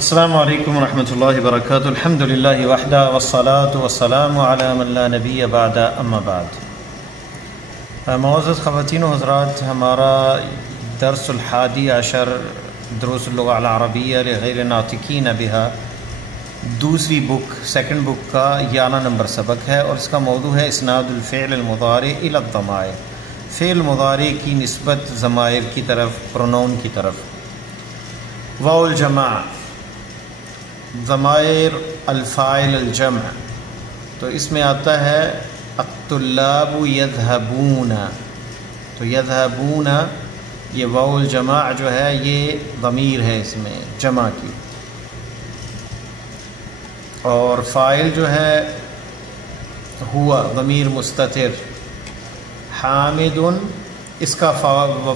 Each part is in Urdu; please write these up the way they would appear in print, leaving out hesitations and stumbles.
السلام علیکم ورحمۃ اللہ وبرکاتہ۔ الحمد للہ وحدہ والصلاة والسلام علی من لا نبی بعد اما بعد۔ معزز خواتین و حضرات، ہمارا درس الحادی عشر دروس اللغة العربیہ لغیر ناطقین بہا دوسری بک سیکنڈ بک کا 11 نمبر سبق ہے، اور اس کا موضوع ہے اسناد الفعل المضارع الی الضمائر، فعل مضارع کی نسبت ضمائر کی طرف، پرونون کی طرف۔ واو الجمع، ضمائر الفاعل الجمع، تو اس میں آتا ہے الطلاب یذهبون، تو یذهبون یہ واو الجمع جو ہے یہ ضمیر ہے اس میں جمع کی، اور فاعل جو ہے ہوا ضمیر مستتر۔ حامد، اس کا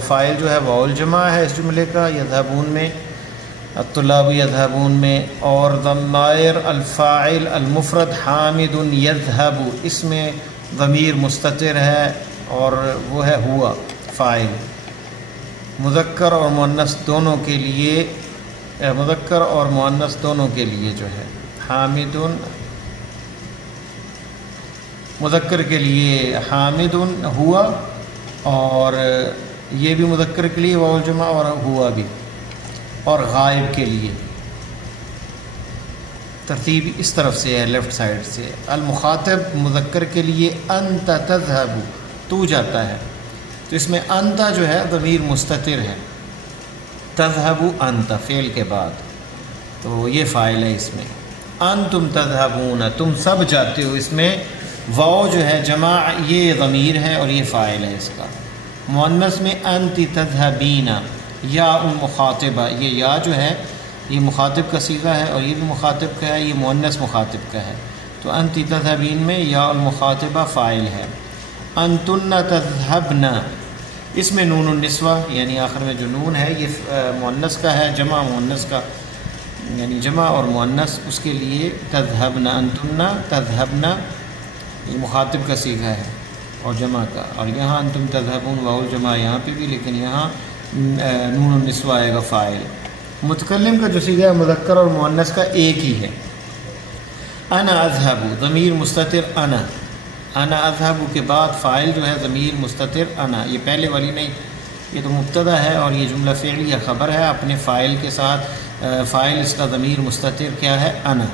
فاعل جو ہے واو الجمع ہے اس جملے کا یذهبون میں، الطلاب یذهبون میں، اور ضمائر الفاعل المفرد حامد یذهب، اس میں ضمیر مستتر ہے اور وہ ہے ہوا فاعل، مذکر اور مؤنث دونوں کے لیے، مذکر اور مؤنث دونوں کے لیے جو ہے حامد، مذکر کے لیے حامد ہوا، اور یہ بھی مذکر کے لیے واو الجمع اور ہوا بھی، اور غائب کے لیے ترتیب اس طرف سے ہے لیفٹ سائڈ سے۔ المخاطب مذکر کے لیے انت تذهب، تو جاتا ہے، تو اس میں انت جو ہے ضمیر مستتر ہے، تذهب انت فعل کے بعد، تو یہ فاعل ہے اس میں۔ انتم تذهبون، تم سب جاتے ہو، اس میں واو جو ہے جمع یہ ضمیر ہے اور یہ فاعل ہے اس کا۔ مؤنث میں انت تذهبین، یا المخاطبہ، یہ یا جو ہے یہ مخاطب کا صیغہ ہے اور یہ بھی مخاطب کا ہے، یہ مؤنث مخاطب کا ہے، تو انت تذهبین میں یا المخاطبہ فاعل ہے۔ انتن تذهبن، اس میں نون النسوہ یعنی آخر میں جو نون ہے یہ مؤنث کا ہے، جمع مؤنث کا یعنی جمع اور مؤنث، اس کے لیے تذهبن، انتن تذهبن یہ مخاطب کا صیغہ ہے اور جمع کا، اور یہاں انتم تذهبون واو الجمع یہاں پہ بھی، لیکن یہاں نون النسوہ آئے گا فاعل۔ متکلم کا جو صیغہ مذکر اور مؤنث کا ایک ہی ہے۔ انا اذهب، ضمیر مستتر انا، انا اذهب کے بعد فاعل جو ہے ضمیر مستتر انا، یہ پہلے والی نہیں، یہ تو مبتدا ہے اور یہ جملہ فعلی یا خبر ہے اپنے فاعل کے ساتھ، فاعل اس کا ضمیر مستتر کیا ہے انا۔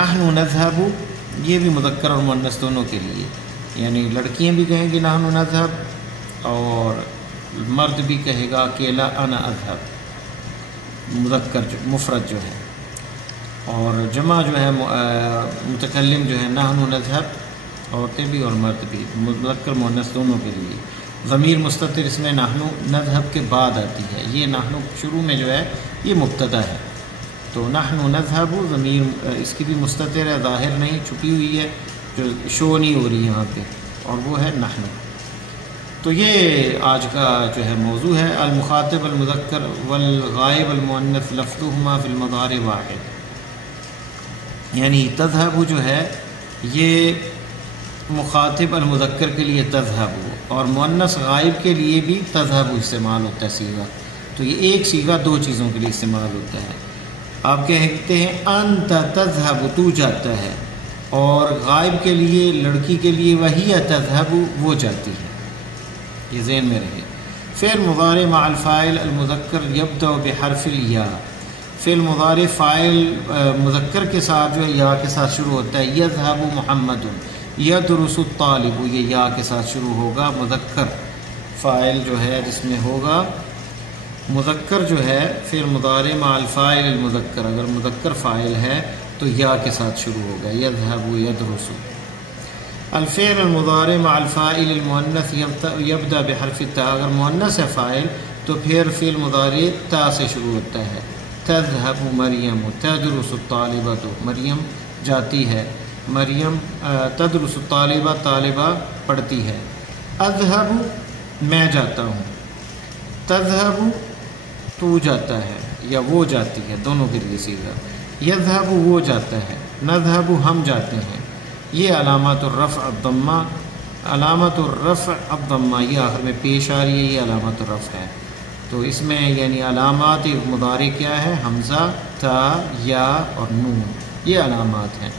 نحن نذهب، یہ بھی مذکر اور مؤنث دونوں کے لیے، یعنی لڑکیاں بھی کہیں گی نحن نذهب اور مرد بھی کہے گا اکیلا انا اذهب، مذکر جو مفرد جو ہے، اور جمع جو ہے متکلم جو ہے نحن نذهب، عورتیں بھی اور مرد بھی، مذکر مؤنث دونوں کے لیے۔ ضمیر مستتر اس میں نحن نذهب کے بعد آتی ہے، یہ نحن شروع میں جو ہے یہ مبتدا ہے، تو نحن نذهب ضمیر اس کی بھی مستتر ہے، ظاہر نہیں، چھپی ہوئی ہے جو شو نہیں ہو رہی یہاں پہ، اور وہ ہے نحن۔ تو یہ آج کا جو ہے موضوع ہے، المخاطب المذکر والغائب المؤنث لفظهما فی المضارع واحد، یعنی تذهب جو ہے یہ مخاطب المذکر کے لیے تذهب، اور مؤنث غائب کے لیے بھی تذهب استعمال ہوتا ہے صیغہ، تو یہ ایک صیغہ دو چیزوں کے لیے استعمال ہوتا ہے۔ آپ کہتے ہیں انت تذهب، تو جاتا ہے، اور غائب کے لیے لڑکی کے لیے وہی تذهب، وہ جاتی ہے، یہ ذہن میں رہے۔ فعل مضارع مع الفاعل المذکر یبدأ بحرف الیا، فعل مضارع فاعل مذکر کے ساتھ جو ہے یا کے ساتھ شروع ہوتا ہے، یذهب محمد، یدرس الطالب، یہ یا کے ساتھ شروع ہوگا، مذکر فاعل جو ہے جس میں ہوگا مذکر جو ہے فعل مضارع مع الفاعل المذکر، اگر مذکر فاعل ہے تو یا کے ساتھ شروع ہوگا، یذهب یدرس۔ الفعل المضارع مع الفاعل المؤنث یبدأ بحرف التاء، اگر مؤنث ہے فاعل تو پھر فعل مضارع تا سے شروع ہوتا ہے، تذهب مریم، تدرس الطالبۃ، مریم جاتی ہے، مریم تدرس الطالبہ، طالبہ پڑھتی ہے۔ اذهب میں جاتا ہوں، تذهب تو جاتا ہے یا وہ جاتی ہے، دونوں کے لیے صیغہ۔ یذهب وہ جاتا ہے، نذهب ہم جاتے ہیں، یہ علامات الرفع الضمہ، علامت الرفع الضمہ، یہ آخر میں پیش آ رہی ہے، یہ علامت الرفع ہے۔ تو اس میں یعنی علامات مضارع کیا ہے؟ حمزہ، تا، یا اور نون، یہ علامات ہیں۔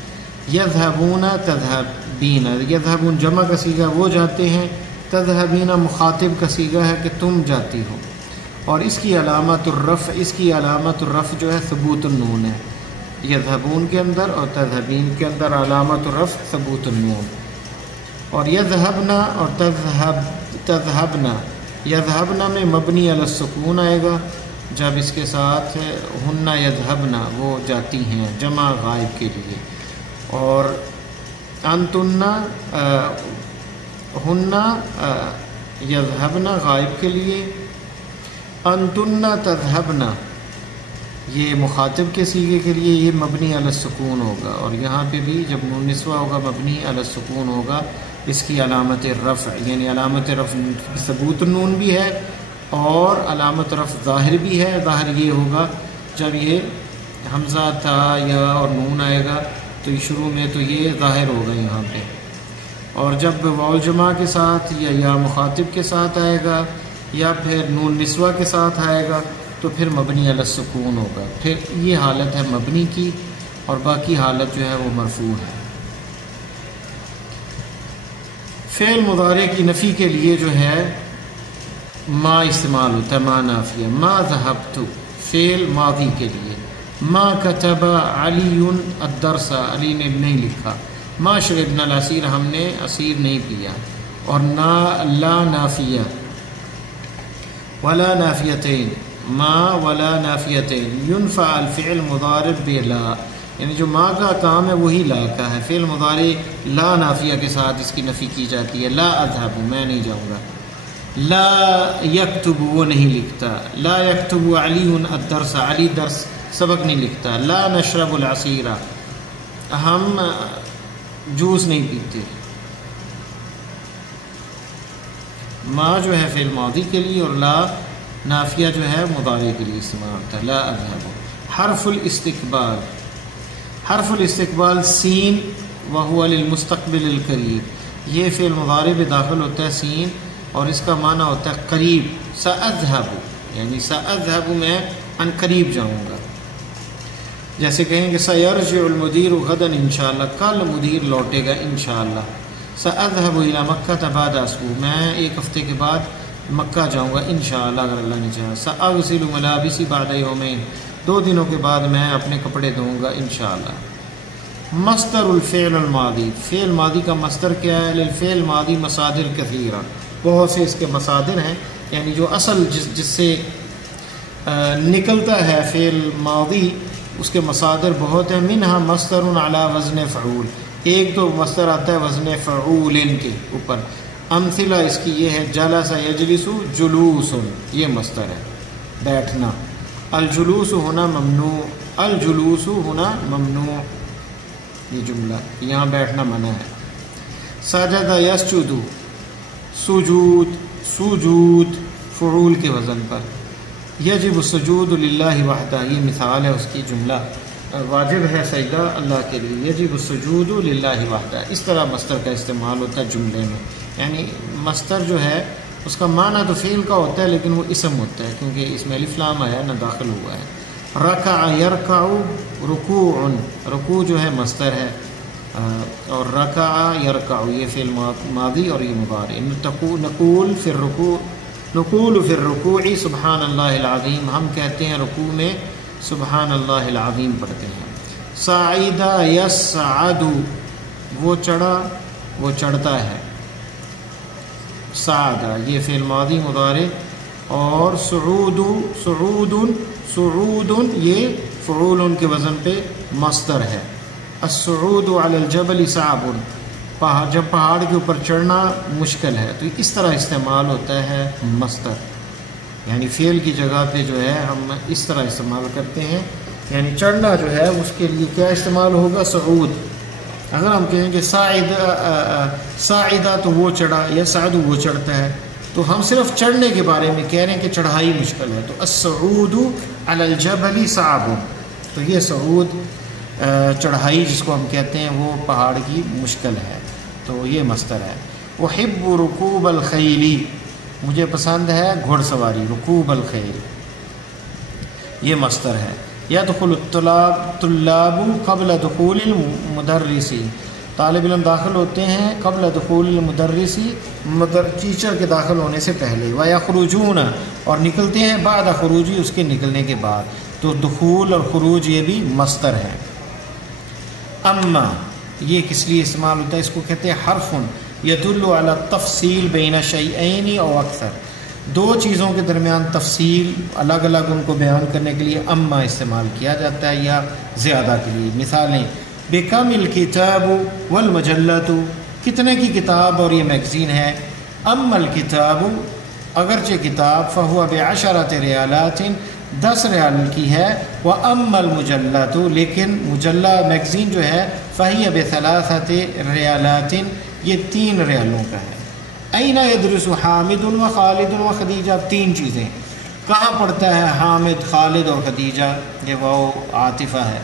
یذهبون تذهبین، یذهبون جمع کا صیغہ وہ جاتے ہیں، تذهبین مخاطب کا صیغہ ہے کہ تم جاتی ہو، اور اس کی علامت الرفع، اس کی علامت الرفع جو ہے ثبوت النون ہے، یذهبون کے اندر اور تذهبین کے اندر علامت الرفع ثبوت النون۔ اور یذهبنا اور تذهبنا، یذهبنا میں مبنی علی السکون آئے گا جب اس کے ساتھ ہن یذهبنا وہ جاتی ہیں جمع غائب کے لیے، اور انتن ہن یذهبنا غائب کے لیے، انتن تذهبنا یہ مخاطب کے صیغے کے لیے یہ مبنی علی السکون ہوگا، اور یہاں پہ بھی جب نون نسوہ ہوگا مبنی علی السکون ہوگا، اس کی علامت رفع یعنی علامت رفع ثبوت النون بھی ہے اور علامت رفع ظاہر بھی ہے۔ ظاہر یہ ہوگا جب یہ حمزہ، تا، یا اور نون آئے گا تو شروع میں تو یہ ظاہر ہوگا یہاں پہ، اور جب واو جمع کے ساتھ یا مخاطب کے ساتھ آئے گا یا پھر نون نسوہ کے ساتھ آئے گا تو پھر مبنی علی السکون ہوگا۔ پھر یہ حالت ہے مبنی کی، اور باقی حالت جو ہے وہ مرفوع ہے۔ فعل مضارع کی نفی کے لیے جو ہے ما استعمال ہوتا ہے، ما نافیہ۔ ما ذهبت فعل ماضی کے لیے، ما كتب علی الدرس علی نے نہیں لکھا، ما شربنا العصیر ہم نے عصیر نہیں پیا، اور لا نافیہ، ولا نافیتین، ما ولا نافیتین، ينفع الفعل مضارع بلا، یعنی جو ما کا کام ہے وہی لا کا ہے، فعل مضارع لا نافیہ کے ساتھ اس کی نفی کی جاتی ہے۔ لا اذهب میں نہیں جاؤں گا، لا یکتب وہ نہیں لکھتا، لا یکتب علی الدرس علی درس سبق نہیں لکھتا، لا نشرب العصیر ہم جوس نہیں پیتے۔ ما جو ہے فعل ماضی کے لیے اور لا نافیہ جو ہے مضارع کے لیے استعمال ہوتا ہے، لا اذهب۔ حرف الاستقبال، حرف الاستقبال سین وهو للمستقبل القریب، یہ فعل مضارع میں داخل ہوتا ہے سین، اور اس کا معنی ہوتا ہے قریب۔ سأذهب یعنی سأذهب میں ان قریب جاؤں گا، جیسے کہیں کہ سيرجع المدير غدا انشاءاللہ، کل مدیر لوٹے گا انشاءاللہ۔ سأذهب إلى مکہ بعد اسبوع، میں ایک ہفتے کے بعد مکہ جاؤں گا انشاءاللہ اگر اللہ نے چاہا۔ سأغسل ملابسی بعد یومین، 2 دنوں کے بعد میں اپنے کپڑے دھوؤں گا انشاءاللہ۔ مصدر الفعل الماضی، فعل ماضی کا مصدر کیا ہے؟ للفعل الماضی مصادر کثیرہ، بہت سے اس کے مصادر ہیں، یعنی جو اصل جس سے نکلتا ہے فعل ماضی اس کے مصادر بہت ہیں۔ منہا مصدر علی وزن فعول، ایک تو مصدر آتا ہے وزن فعول کے اوپر، امثلہ اس کی یہ ہے جلس یجلس جلوس، یہ مصدر ہے بیٹھنا، الجلوس ہونا ممنوع، الجلوس ہونا ممنوع، یہ جملہ یہاں بیٹھنا منع ہے۔ سجد یسجد سجود، سجود فعول کے وزن پر، یجب السجود للہ وحدہ، یہ مثال ہے اس کی، جملہ واجب ہے سجدہ اللہ کے لیے، یجب السجود للہ وحدہ، اس طرح مصدر کا استعمال ہوتا ہے جملے میں، یعنی مصدر جو ہے اس کا معنی تو فعل کا ہوتا ہے لیکن وہ اسم ہوتا ہے کیونکہ اس میں الف لام آیا نہ داخل ہوا ہے۔ رکع یرکع رکوع، رکوع جو ہے مصدر ہے، اور رکع یرکع یہ فعل ماضی اور یہ مضارع۔ نقول فی الرکوع، نقول فی الرکوع سبحان اللہ العظیم، ہم کہتے ہیں رکوع میں سبحان اللہ العظیم پڑھتے ہیں۔ صعد یصعد، وہ چڑھا وہ چڑھتا ہے، صعد یہ فعل ماضی مضارع، اور صعود صعود صعود یہ فعول کے وزن پہ مصدر ہے۔ الصعود علی الجبل صعب، جب پہاڑ کے اوپر چڑھنا مشکل ہے، تو اس طرح استعمال ہوتا ہے مصدر، یعنی فعل کی جگہ پہ جو ہے ہم اس طرح استعمال کرتے ہیں، یعنی چڑھنا جو ہے اس کے لیے کیا استعمال ہوگا؟ صعود۔ اگر ہم کہیں کہ صاعدہ تو وہ چڑھا، یا صعد وہ چڑھتا ہے، تو ہم صرف چڑھنے کے بارے میں کہہ رہے ہیں کہ چڑھائی مشکل ہے، تو الصعود علی الجبل صعب، تو یہ صعود چڑھائی جس کو ہم کہتے ہیں وہ پہاڑ کی مشکل ہے، تو یہ مصدر ہے۔ احب رکوب الخیل، مجھے پسند ہے گھڑ سواری، رکوب الخیل، یہ مصدر ہے۔ یدخل الطلاب قبل دخول المدرس، طالب علم داخل ہوتے ہیں قبل دخول المدرس، ٹیچر کے داخل ہونے سے پہلے، ویخرجون اور نکلتے ہیں بعد خروجی، اس کے نکلنے کے بعد، تو دخول اور خروج یہ بھی مصدر ہے۔ اما یہ کس لیے استعمال ہوتا ہے؟ اس کو کہتے ہیں حرف یدل علی التفصیل بین شیئین او اکثر، دو چیزوں کے درمیان تفصیل الگ الگ ان کو بیان کرنے کے لیے اما استعمال کیا جاتا ہے، یا زیادہ کے لیے۔ مثالیں بکم الکتاب والمجلۃ، کتنے کی کتاب اور یہ میگزین ہے۔ اما الکتاب، اگرچہ کتاب، فہو بعشرۃ ریالات، 10 ریال کی ہے، واما المجلۃ، لیکن مجلہ میگزین جو ہے، فہی بثلاثۃ ریالات، یہ 3 ریالوں کا ہے۔ این یدرس حامد و خالد و خدیجہ، 3 چیزیں، کہاں پڑھتا ہے حامد، خالد اور خدیجہ، یہ وہ عاطفہ ہے۔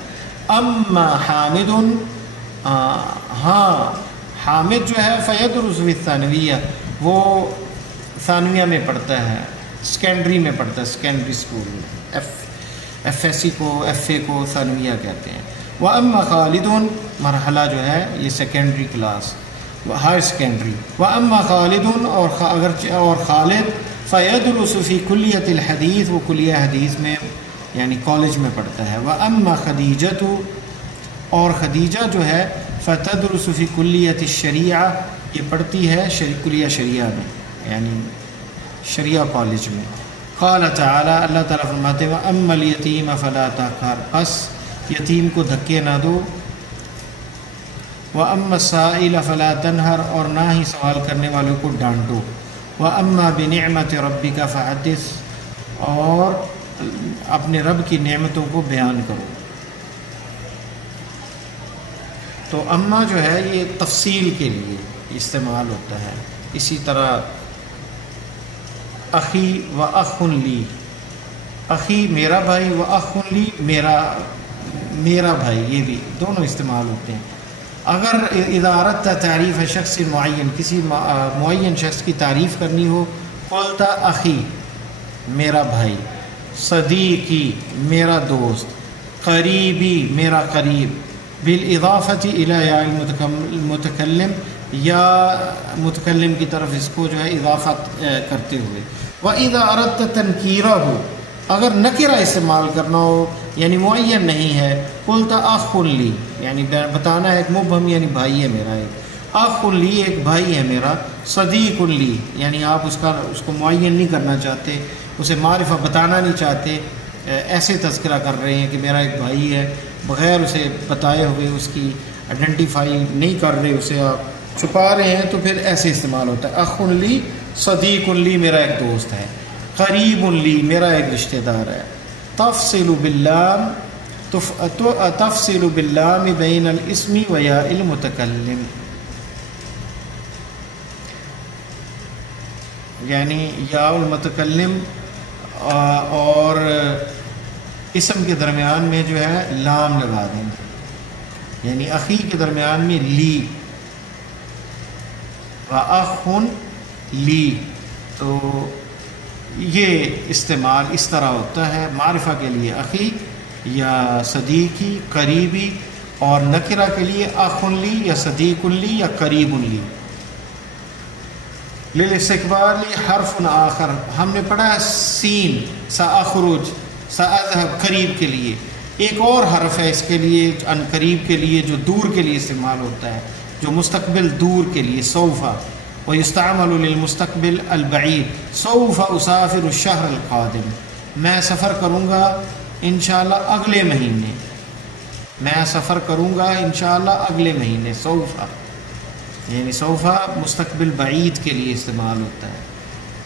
اما حامد، ہاں حامد جو ہے فیدرس فی الثانویہ، وہ ثانویہ میں پڑھتا ہے، سیکنڈری میں پڑھتا ہے، سیکنڈری اسکول میں، ایف ایس سی کو، ایف اے کو ثانویہ کہتے ہیں۔ واما خالد، مرحلہ جو ہے یہ سیکنڈری کلاس، ہائر سیکنڈری۔ واما خالد، اور خالد، فیدرس فی کلیۃ الحدیث، وہ کلیہ حدیث میں یعنی کالج میں پڑھتا ہے۔ واما خدیجۃ، اور خدیجہ جو ہے، فتدرس فی کلیۃ الشریعہ، یہ پڑھتی ہے کلیہ شریعہ میں، یعنی شریعہ کالج میں۔ قال تعالی، اللہ تعالیٰ فرماتے ہیں واما الیتیم فلا تقہر، پس یتیم کو دھکے نہ دو۔ وَأَمَّا السَّائِلَ فَلَا تَنْهَرْ، اور نہ ہی سوال کرنے والوں کو ڈانٹو۔ وَأَمَّا بِنِعْمَةِ رَبِّكَ فَحَدِّثْ، اور اپنے رب کی نعمتوں کو بیان کرو۔ تو اما جو ہے یہ تفصیل کے لیے استعمال ہوتا ہے۔ اسی طرح اخی و اخ لی، اخی میرا بھائی، و اخ لی میرا بھائی، یہ بھی دونوں استعمال ہوتے ہیں۔ اگر اذا اردت تعریف شخص معین، کسی معین شخص کی تعریف کرنی ہو، قلت اخی میرا بھائی، صدیقی میرا دوست، قریبی میرا قریب، بالاضافت الی یا المتکلم، یا متکلم کی طرف اس کو جو ہے اضافت کرتے ہوئے۔ وَإِذَا أَرَدْتَ تَنْكِيرَهُ، اگر نکرہ استعمال کرنا ہو یعنی معین نہیں ہے، قلت اخ لی، یعنی بتانا ہے ایک مبہم، یعنی بھائی ہے میرا ایک، اخ لی ایک بھائی ہے میرا، صدیق لی یعنی آپ اس کو معین نہیں کرنا چاہتے، اسے معرفہ بتانا نہیں چاہتے، ایسے تذکرہ کر رہے ہیں کہ میرا ایک بھائی ہے، بغیر اسے بتائے ہوئے اس کی آئیڈینٹیفائی نہیں کر رہے، اسے آپ چھپا رہے ہیں، تو پھر ایسے استعمال ہوتا ہے۔ اخ لی، صدیق لی میرا ایک دوست ہے، قریب لی میرا ایک رشتہ دار ہے۔ تفصیل باللام، تفصیل باللام بین الاسم و یا المتکلم، یعنی یا المتکلم اور اسم کے درمیان میں جو ہے لام لگا دیں، یعنی اخی کے درمیان میں لی، و اخ لی، تو یہ استعمال اس طرح ہوتا ہے معرفہ کے لیے اخی یا صدیقی قریبی، اور نکرہ کے لیے اخ لی یا صدیق لی یا قریب لی۔ للاستقبال حرف آخر، ہم نے پڑھا ہے سین، ساخرج، ساذهب قریب کے لیے، ایک اور حرف ہے اس کے لیے ان قریب کے لیے جو دور کے لیے استعمال ہوتا ہے، جو مستقبل دور کے لیے، سوفا، ويستعمل للمستقبل البعید، سوف اسافر الشهر القادم، میں سفر کروں گا انشاءاللہ اگلے مہینے، میں سفر کروں گا انشاءاللہ اگلے مہینے، سوفا یعنی صوفہ مستقبل بعید کے لیے استعمال ہوتا ہے۔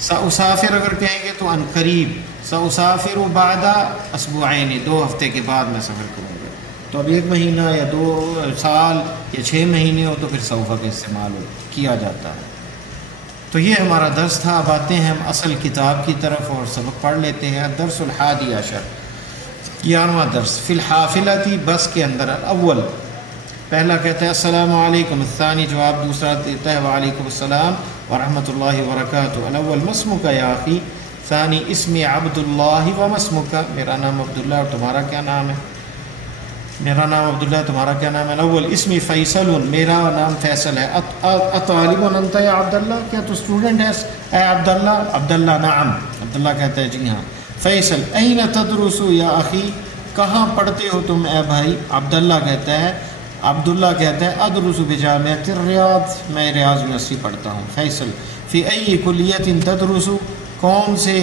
سأسافر اگر کہیں گے تو ان قریب، سأسافر بعد اسبوعین، 2 ہفتے کے بعد میں سفر کروں گا، تو اب 1 مہینہ یا 2 سال یا 6 مہینے ہو تو پھر صوفہ کا استعمال کیا جاتا ہے۔ تو یہ ہمارا درس تھا۔ اب آتے ہیں ہم اصل کتاب کی طرف اور سبق پڑھ لیتے ہیں۔ درس الحادی عشر، 11واں درس، فی الحافلۃ، بس کے اندر۔ الاول، پہلا کہتا ہے السلام علیکم، الثانی جواب دوسرا دیتا ہے وعلیکم السلام، ورحمۃ اللہ وبرکاتہ۔ الاول ما اسمک یا اخی، ثانی اسمی عبد اللہ وما اسمک، میرا نام عبداللہ اور تمہارا کیا نام ہے؟ میرا نام عبداللہ، تمہارا کیا نام ہے؟ الاول اسمی فیصل، میرا نام فیصل ہے۔ اطالب انت یا عبداللہ، کیا تو اسٹوڈنٹ ہے اے عبداللہ؟ عبداللہ نعم، عبداللہ کہتا ہے جی ہاں۔ فیصل این تدرس یا اخی، کہاں پڑھتے ہو تم اے بھائی؟ عبداللہ کہتا ہے، عبداللہ کہتا ہے ادرس بجامعۃ الریاض، میں ریاض یونیورسٹی پڑھتا ہوں۔ فیصل فی ای کلیۃ تدرس، کون سے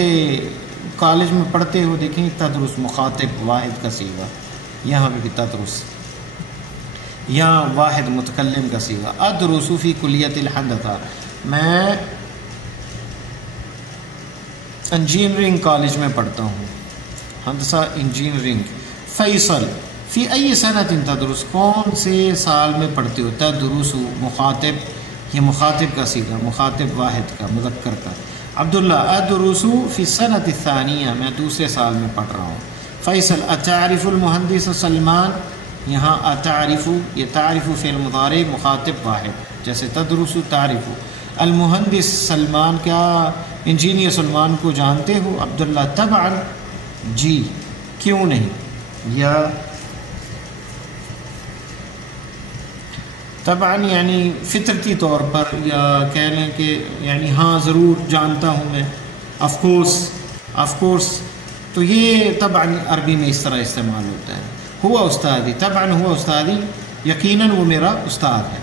کالج میں پڑھتے ہو؟ دیکھیں تدرس مخاطب واحد کا صیغہ، یہاں بھی تدرس، یہاں واحد متکلم کا صیغہ۔ ادرس فی کلیۃ الحندثہ، میں انجینئرنگ کالج میں پڑھتا ہوں، ہندسہ انجینئرنگ۔ فیصل فی ای سنۃ تدرس، کون سے سال میں پڑھتے ہو؟ تدرس مخاطب، یہ مخاطب کا صیغہ، مخاطب واحد کا، مذکر کا۔ عبداللہ ادرس فی السنۃ الثانیہ، میں دوسرے سال میں پڑھ رہا ہوں۔ فیصل اتعرف المہندس سلمان، یہاں اتعرف، یہ تعرف فعل مضارع مخاطب واحد، جیسے تدرس تعرف۔ المہندس سلمان، کیا انجینئر سلمان کو جانتے ہو؟ عبداللہ طبعا، جی کیوں نہیں، یا طبعا یعنی فطرتی طور پر، یا کہہ لیں کہ یعنی ہاں ضرور جانتا ہوں میں، آف کورس، تو یہ طبعا عربی میں اس طرح استعمال ہوتا ہے۔ ہوا استادی، طبعا ہوا استادی، یقیناً وہ میرا استاد ہے۔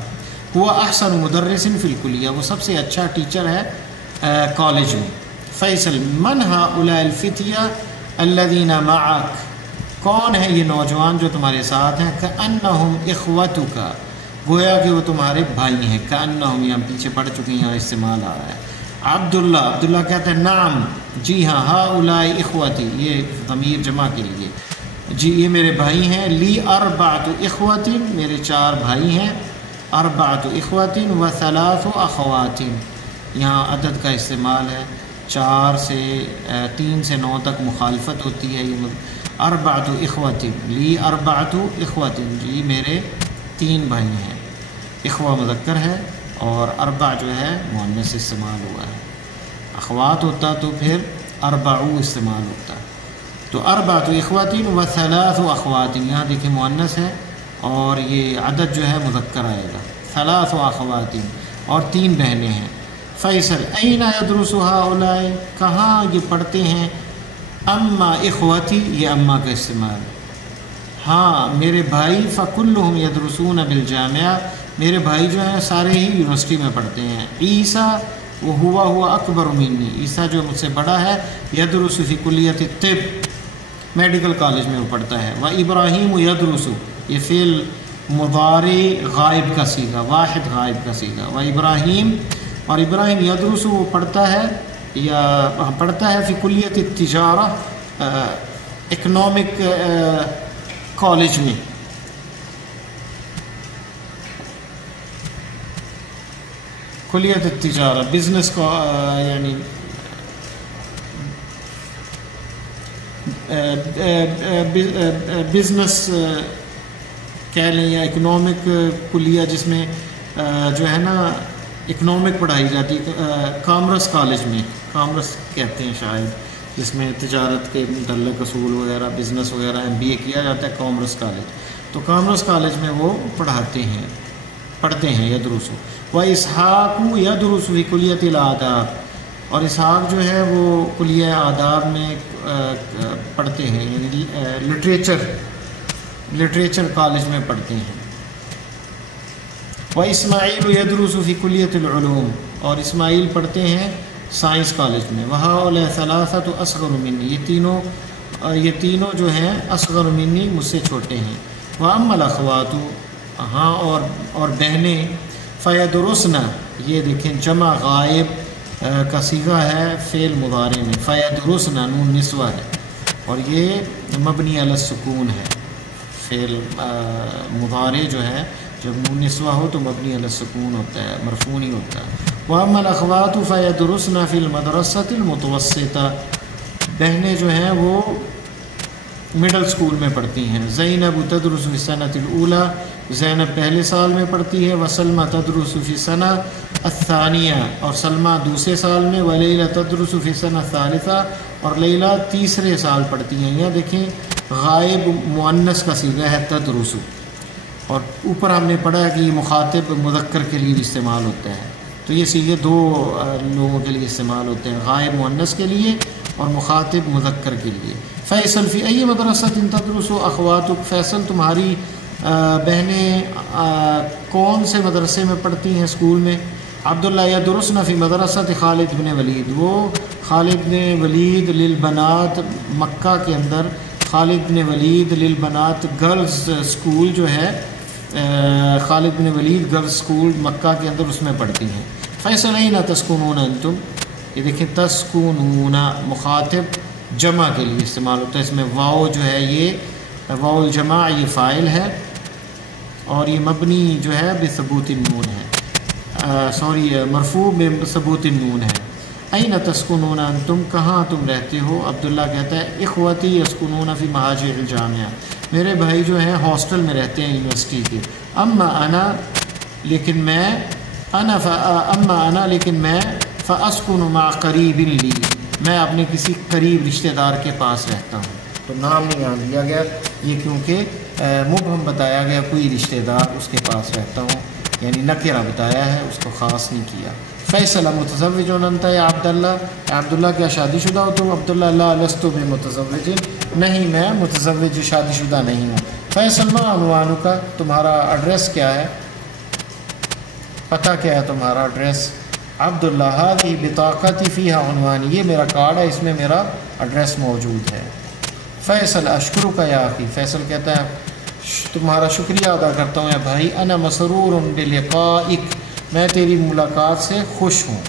ہوا احسن مدرس فی الکلیہ، وہ سب سے اچھا ٹیچر ہے کالج میں۔ فیصل من هؤلاء الفتیہ الذین معک، کون ہے یہ نوجوان جو تمہارے ساتھ ہیں؟ کأنہم اخوتک، گویا کہ وہ تمہارے بھائی ہیں۔ کأنہم، یہ ہم پیچھے پڑھ چکے ہیں، یہاں استعمال آ رہا ہے۔ عبداللہ کہتا ہے نعم، جی ہاں، هؤلاء اخوتی، یہ ضمیر جمع کے لیے، جی یہ میرے بھائی ہیں۔ لی اربعۃ اخوۃ، میرے 4 بھائی ہیں۔ اربعۃ اخوۃ و ثلاث اخوات، یہاں عدد کا استعمال ہے، 4 سے 3 سے 9 تک مخالفت ہوتی ہے۔ یہ اربعۃ اخوۃ، لی اربعۃ اخوۃ، جی میرے 3 بھائی ہیں۔ اخوہ مذکر ہے اور اربع جو ہے مؤنث استعمال ہوا ہے، اخوات ہوتا تو پھر اربعو استعمال ہوتا۔ تو اربعۃ اخوۃ و ثلاث اخوات، یہاں دیکھیں مؤنث ہے اور یہ عدد جو ہے مذکر آئے گا، ثلاث اخوات، اور 3 بہنیں ہیں۔ فیصل این یدرس هؤلاء، کہاں یہ پڑھتے ہیں؟ اما اخوتی، یہ اما کا استعمال، ہاں میرے بھائی، فکلہم یدرسون بالجامعہ، میرے بھائی جو ہیں سارے ہی یونیورسٹی میں پڑھتے ہیں۔ عیسیٰ ہوا اکبر منی، عیسیٰ جو مجھ سے بڑا ہے، یدرس فی کلیۃ الطب، میڈیکل کالج میں وہ پڑھتا ہے۔ و ابراہیم یدرس، یہ فعل مضارع غائب کا صیغہ، واحد غائب کا صیغہ۔ و ابراہیم، اور ابراہیم یدرس، وہ پڑھتا ہے یا پڑھتا ہے فی کلیۃ التجارہ، اکنامک کالج میں۔ کلیت التجارہ، بزنس کو یعنی بزنس کہہ لیں یا اکنامک کلیہ، جس میں جو ہے نا اکنامک پڑھائی جاتی ہے، کامرس کالج میں، کامرس کہتے ہیں شاید، جس میں تجارت کے متعلق اصول وغیرہ، بزنس وغیرہ MBA کیا جاتا ہے، کامرس کالج، تو کامرس کالج میں وہ پڑھتے ہیں یدرس۔ و اسحاق یدرس فی کلیۃ الآداب، اور اسحاق جو ہے وہ کلیہ آداب میں پڑھتے ہیں، یعنی لٹریچر کالج میں پڑھتے ہیں۔ و اسماعیل یدرس فی کلیۃ العلوم، اور اسماعیل پڑھتے ہیں سائنس کالج میں۔ وہؤلاء ثلاثۃ اصغر منی، یہ تینوں جو ہیں اصغر منی، مجھ سے چھوٹے ہیں۔ واما الاخوات، ہاں اور بہنیں، فیدرسن، یہ دیکھیں جمع غائب کا صیغہ ہے فعل مضارع میں، فیدرسن نون نسوہ ہے، اور یہ مبنی علی السکون ہے، فعل مضارع جو ہے جب نون نسوہ ہو تو مبنی علی السکون ہوتا ہے، مرفوع نہیں ہوتا۔ واما الاخوات فیدرسن فی المدرسۃ المتوسطہ، بہنیں جو ہیں وہ مڈل سکول میں پڑھتی ہیں۔ زینب تدرس فی السنۃ الاولی، زینب پہلے سال میں پڑھتی ہے۔ وسلمہ تدرس فی السنہ الثانیہ اور سلمہ دوسرے سال میں، ولیلہ تدرس فی السنہ الثالثہ اور لیلہ تیسرے سال پڑھتی ہیں۔ یہاں دیکھیں غائب مؤنث کا صیغہ ہے تدرس، اور اوپر ہم نے پڑھا ہے کہ یہ مخاطب مذکر کے لیے بھی استعمال ہوتا ہے، تو یہ صیغے دو لوگوں کے لیے استعمال ہوتے ہیں، غائب مؤنث کے لیے اور مخاطب مذکر کے لیے۔ فیصل فی ای مدرسۃ تدرس اخواتک، فیصل تمہاری بہنیں کون سے مدرسے میں پڑھتی ہیں، اسکول میں؟ عبداللہ یدرسن فی مدرسۃ خالد بن ولید، وہ خالد بن ولید للبنات مکہ کے اندر، خالد بن ولید للبنات گرلز اسکول جو ہے، خالد بن ولید گرلز اسکول مکہ کے اندر، اس میں پڑھتی ہیں۔ فیصل این تسکنون انتم، یہ دیکھیں تسکنون مخاطب جمع کے لیے استعمال ہوتا ہے، اس میں واو جو ہے یہ واو الجمع یہ فاعل ہے، اور یہ مبنی جو ہے بثبوت النون ہے، مرفوع بثبوت النون ہے۔ این تسکنون انتم، کہاں تم رہتے ہو؟ عبداللہ کہتا ہے اخوتی یسکنون فی مہاجر الجامعہ، میرے بھائی جو ہیں ہاسٹل میں رہتے ہیں یونیورسٹی کے۔ اما انا لیکن میں فاسکن مع قریب لی، میں اپنے کسی قریب رشتہ دار کے پاس رہتا ہوں، تو نام نہیں یہاں دیا گیا، یہ کیونکہ مبہم بتایا گیا، کوئی رشتہ دار اس کے پاس رہتا ہوں، یعنی نکرہ بتایا ہے، اس کو خاص نہیں کیا۔ فیصل متزوج انت یا عبداللہ، عبداللہ کیا شادی شدہ ہو تم؟ عبداللہ لا لست بمتزوج، نہیں میں متزوج شادی شدہ نہیں ہوں۔ فیصل ما عنوانک، تمہارا ایڈریس کیا ہے، پتہ کیا ہے تمہارا ایڈریس؟ عبداللہ هذه بطاقتی فیہا عنوانی، یہ میرا کارڈ ہے، اس میں میرا ایڈریس موجود ہے۔ فیصل اشکرک یا اخی، فیصل کہتا ہے تمہارا شکریہ ادا کرتا ہوں یا بھائی۔ انا مسرور بلقائک، میں تیری ملاقات سے خوش ہوں۔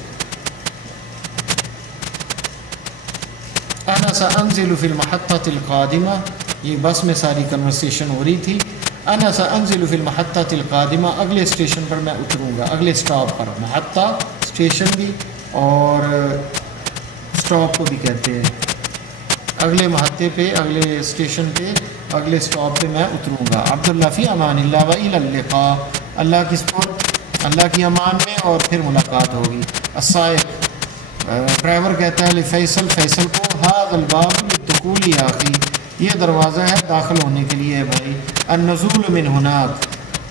انا سانزل فی المحطۃ القادمہ، یہ بس میں ساری کنورسیشن ہو رہی تھی۔ انا سانزل فی المحطۃ القادمہ، اگلے اسٹیشن پر میں اتروں گا، اگلے اسٹاپ پر، محطہ اسٹیشن بھی اور اسٹاپ کو بھی کہتے ہیں، اگلے محطے پہ، اگلے اسٹیشن پہ، اگلے اسٹاپ پہ میں اتروں گا۔ عبداللہ فی امان اللہ و الی اللقاء، اللہ کی سپورٹ، اللہ کی امان میں، اور پھر ملاقات ہوگی۔ السائق، ڈرائیور کہتا ہے لفیصل، فیصل کو، ھذا الباب للدخول یا اخی، یہ دروازہ ہے داخل ہونے کے لیے بھائی۔ النزول من ہناک،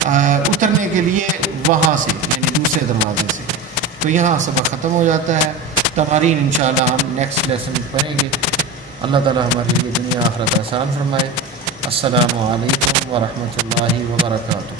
اترنے کے لیے وہاں سے، یعنی دوسرے دروازے سے۔ تو یہاں سبق ختم ہو جاتا ہے، تمارین انشاءاللہ ہم نیکسٹ لیسن میں پڑھیں گے۔ اللہ تعالی ہمارے لیے دنیا آخرت آسان فرمائے۔ السلام علیکم ورحمۃ اللہ وبرکاتہ۔